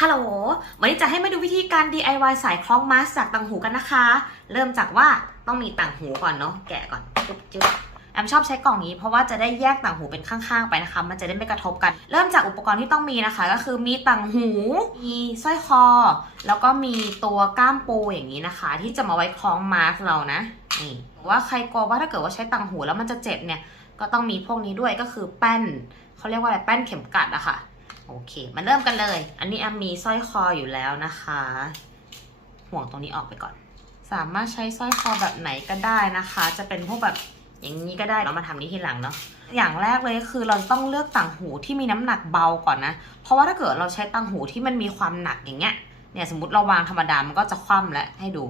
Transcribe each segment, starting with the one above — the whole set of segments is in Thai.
ฮัลโหล วันนี้จะให้มาดูวิธีการ DIY สายคล้องมาสจากต่างหูกันนะคะ เริ่มจากว่าต้องมีต่างหูก่อนเนาะ แกะก่อนจุ๊บจุ๊บแอมชอบใช้กล่องนี้เพราะว่าจะได้แยกต่างหูเป็นข้างๆไปนะคะ มันจะได้ไม่กระทบกัน เริ่มจากอุปกรณ์ที่ต้องมีนะคะ ก็คือมีต่างหู มีสร้อยคอ แล้วก็มีตัวก้ามปูอย่างนี้นะคะ ที่จะมาไว้คล้องมาสเรานะ นี่ว่าใครกลัวว่าถ้าเกิดว่าใช้ต่างหูแล้วมันจะเจ็บเนี่ย ก็ต้องมีพวกนี้ด้วยก็คือแป้น เขาเรียกว่าอะไรแป้นเข็มกัดอะค่ะ โอเค มาเริ่มกันเลย อันนี้แอมมีสร้อยคออยู่แล้วนะคะ ห่วงตรงนี้ออกไปก่อน สามารถใช้สร้อยคอแบบไหนก็ได้นะคะ จะเป็นพวกแบบอย่างนี้ก็ได้เรามาทำนี้ทีหลังเนาะอย่างแรกเลยคือเราต้องเลือกต่างหูที่มีน้ำหนักเบาก่อนนะ เพราะว่าถ้าเกิดเราใช้ต่างหูที่มันมีความหนักอย่างเงี้ย เนี่ยสมมติเราวางธรรมดา มันก็จะคว่ำแล้วให้ดู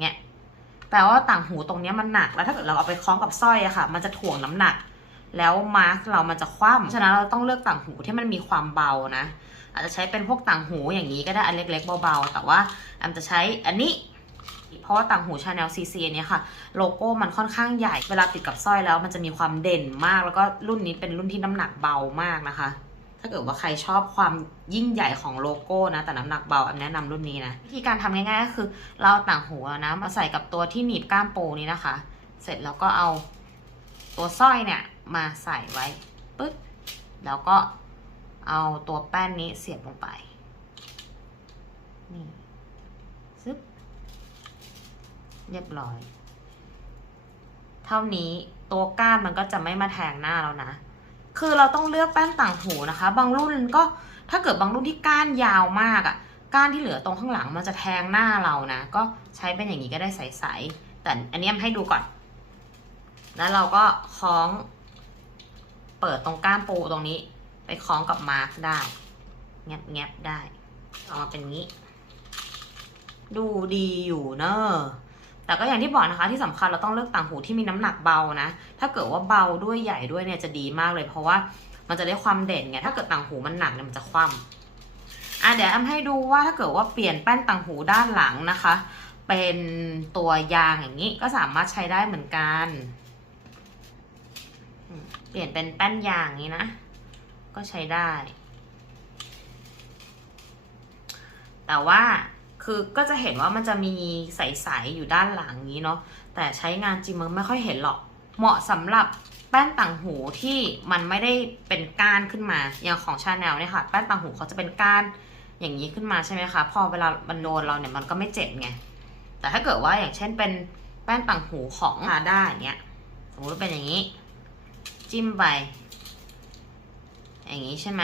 เนี่ยแปลว่าต่างหูตรงเนี้ยมันหนัก แล้วถ้าเกิดเราเอาไปคล้องกับสร้อยอะค่ะ มันจะถ่วงน้ำหนัก แล้วมาร์กเรามันจะคว่ำฉะนั้นเราต้องเลือกต่างหูที่มันมีความเบานะ อาจจะใช้เป็นพวกต่างหูอย่างนี้ก็ได้อันเล็ก ๆ เบาๆ แต่ว่าแอมจะใช้อันนี้ เพราะว่าต่างหูชาแนลซีซีอันเนี้ยค่ะ โลโก้มันค่อนข้างใหญ่ เวลาติดกับสร้อยแล้ว มันจะมีความเด่นมาก แล้วก็รุ่นนี้เป็นรุ่นที่น้ำหนักเบามากนะคะ ถ้าเกิดว่าใครชอบความยิ่งใหญ่ของโลโก้นะ แต่น้ำหนักเบาแอมแนะนำรุ่นนี้นะ วิธีการทำง่ายๆก็คือ เราเอาต่างหูนะมาใส่กับตัวที่หนีบก้ามปูนี้นะคะ เสร็จแล้วก็เอาตัวสร้อยเนี่ย มาใส่ไว้ปึ๊บแล้วก็เอาตัวแป้นนี้เสียบลงไป นี่ซึบเรียบร้อย เท่านี้ตัวก้านมันก็จะไม่มาแทงหน้าแล้วนะ คือเราต้องเลือกแป้นต่างหูนะคะ บางรุ่นก็ถ้าเกิดบางรุ่นที่ก้านยาวมากอะ่ะ ก้านที่เหลือตรงข้างหลังมันจะแทงหน้าเรานะ ก็ใช้เป็นอย่างนี้ก็ได้ใสๆแต่อันนี้ให้ดูก่อน แล้วเราก็คล้อง เปิดตรงก้านปูตรงนี้ ไปคล้องกับมาร์กได้แงบแงบได้ออกมาเป็นงี้ ดูดีอยู่เนอะแต่ก็อย่างที่บอกนะคะที่สำคัญเราต้องเลือกต่างหูที่มีน้ำหนักเบานะ ถ้าเกิดว่าเบาด้วยใหญ่ด้วยเนี่ยจะดีมากเลย เพราะว่ามันจะได้ความเด่นไงถ้าเกิดต่างหูมันหนักเนี่ยมันจะคว่ำอะเดี๋ยวแอมให้ดูว่าถ้าเกิดว่าเปลี่ยนแป้นต่างหูด้านหลังนะคะ เป็นตัวยางอย่างนี้ก็สามารถใช้ได้เหมือนกัน เปลี่ยนเป็นแป้นยางอย่างนี้นะ ก็ใช้ได้ แต่ว่าคือก็จะเห็นว่ามันจะมีใสๆอยู่ด้านหลังนี้เนาะแต่ใช้งานจริงมันไม่ค่อยเห็นหรอก เหมาะสำหรับแป้นต่างหูที่มันไม่ได้เป็นก้านขึ้นมาอย่างของชาแนลเนี่ยค่ะ แป้นต่างหูเขาจะเป็นก้านอย่างนี้ขึ้นมาใช่ไหมคะพอเวลามันโดนเราเนี่ยมันก็ไม่เจ็บไงแต่ถ้าเกิดว่าอย่างเช่นเป็นแป้นต่างหูของพาด้าอย่างเงี้ยสมมติเป็นอย่างนี้ จิ้มไป อย่างนี้ใช่ไหม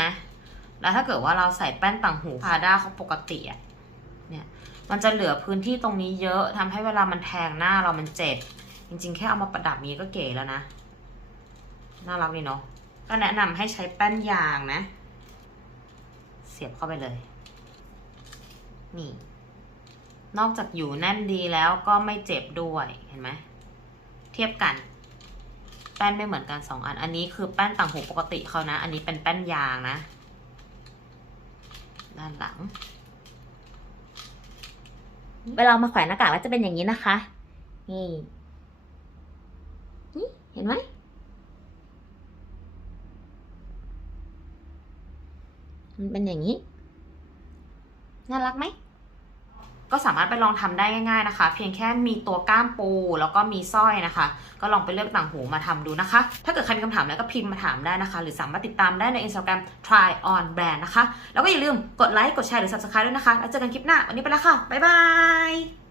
แล้วถ้าเกิดว่าเราใส่แป้นต่างหูพาด้าเขาปกติอะเนี่ย มันจะเหลือพื้นที่ตรงนี้เยอะทำให้เวลามันแทงหน้าเรามันเจ็บ จริงๆ แค่เอามาประดับนี้ก็เก๋แล้วนะ น่ารักดีเนาะ ก็แนะนำให้ใช้แป้นยางนะ เสียบเข้าไปเลย นี่ นอกจากอยู่แน่นดีแล้วก็ไม่เจ็บด้วย เห็นไหม เทียบกัน แป้นไม่เหมือนกันสองอัน อันนี้คือแป้นต่างหูปกติเขานะ อันนี้เป็นแป้นยางนะ ด้านหลัง เวลามาแขวนหน้ากากแล้วจะเป็นอย่างนี้นะคะ นี่ นี่ เห็นไหมมันเป็นอย่างนี้ น่ารักไหม ก็สามารถไปลองทำได้ง่าย ๆนะคะ เพียงแค่มีตัวก้ามปู แล้วก็มีสร้อยนะคะ ก็ลองไปเลือกต่างหูมาทำดูนะคะ ถ้าเกิดใครมีคำถามแล้วก็พิมพ์มาถามได้นะคะ หรือสามารถติดตามได้ใน Instagram try on brand นะคะ แล้วก็อย่าลืมกดไลค์กดแชร์หรือ subscribe ด้วยนะคะ แล้วเจอกันคลิปหน้าวันนี้ไปแล้วค่ะบ๊ายบาย